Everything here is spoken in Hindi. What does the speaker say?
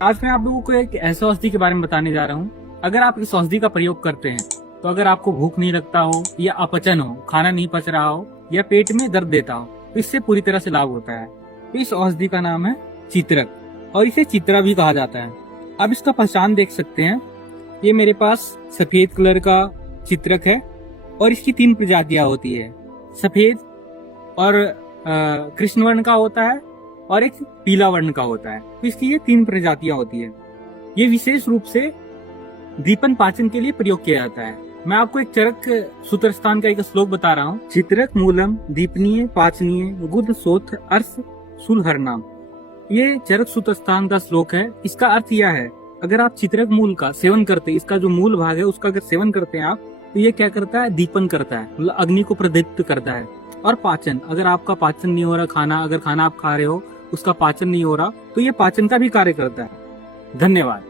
आज मैं आप लोगों को एक ऐसे औषधि के बारे में बताने जा रहा हूँ। अगर आप इस औषधि का प्रयोग करते हैं तो अगर आपको भूख नहीं लगता हो या अपचन हो, खाना नहीं पच रहा हो या पेट में दर्द देता हो तो इससे पूरी तरह से लाभ होता है। इस औषधि का नाम है चित्रक और इसे चित्रा भी कहा जाता है। आप इसका पहचान देख सकते हैं। ये मेरे पास सफेद कलर का चित्रक है और इसकी 3 प्रजातियां होती है। सफेद और कृष्ण वर्ण का होता है और एक पीला वर्ण का होता है। तो इसकी ये 3 प्रजातियां होती है। ये विशेष रूप से दीपन पाचन के लिए प्रयोग किया जाता है। मैं आपको एक चरक सूत्रस्थान का एक श्लोक बता रहा हूँ। चित्रक मूलम दीपनीय पाचनीय गुद सोथ अर्थ सुलहरनाम। ये चरक सूत्रस्थान का श्लोक है। इसका अर्थ यह है, अगर आप चित्रक मूल का सेवन करते हैं, इसका जो मूल भाग है उसका अगर सेवन करते हैं आप, तो ये क्या करता है, दीपन करता है, मतलब अग्नि को प्रदीप्त करता है। और पाचन, अगर आपका पाचन नहीं हो रहा, अगर खाना आप खा रहे हो उसका पाचन नहीं हो रहा, तो ये पाचन का भी कार्य करता है। धन्यवाद।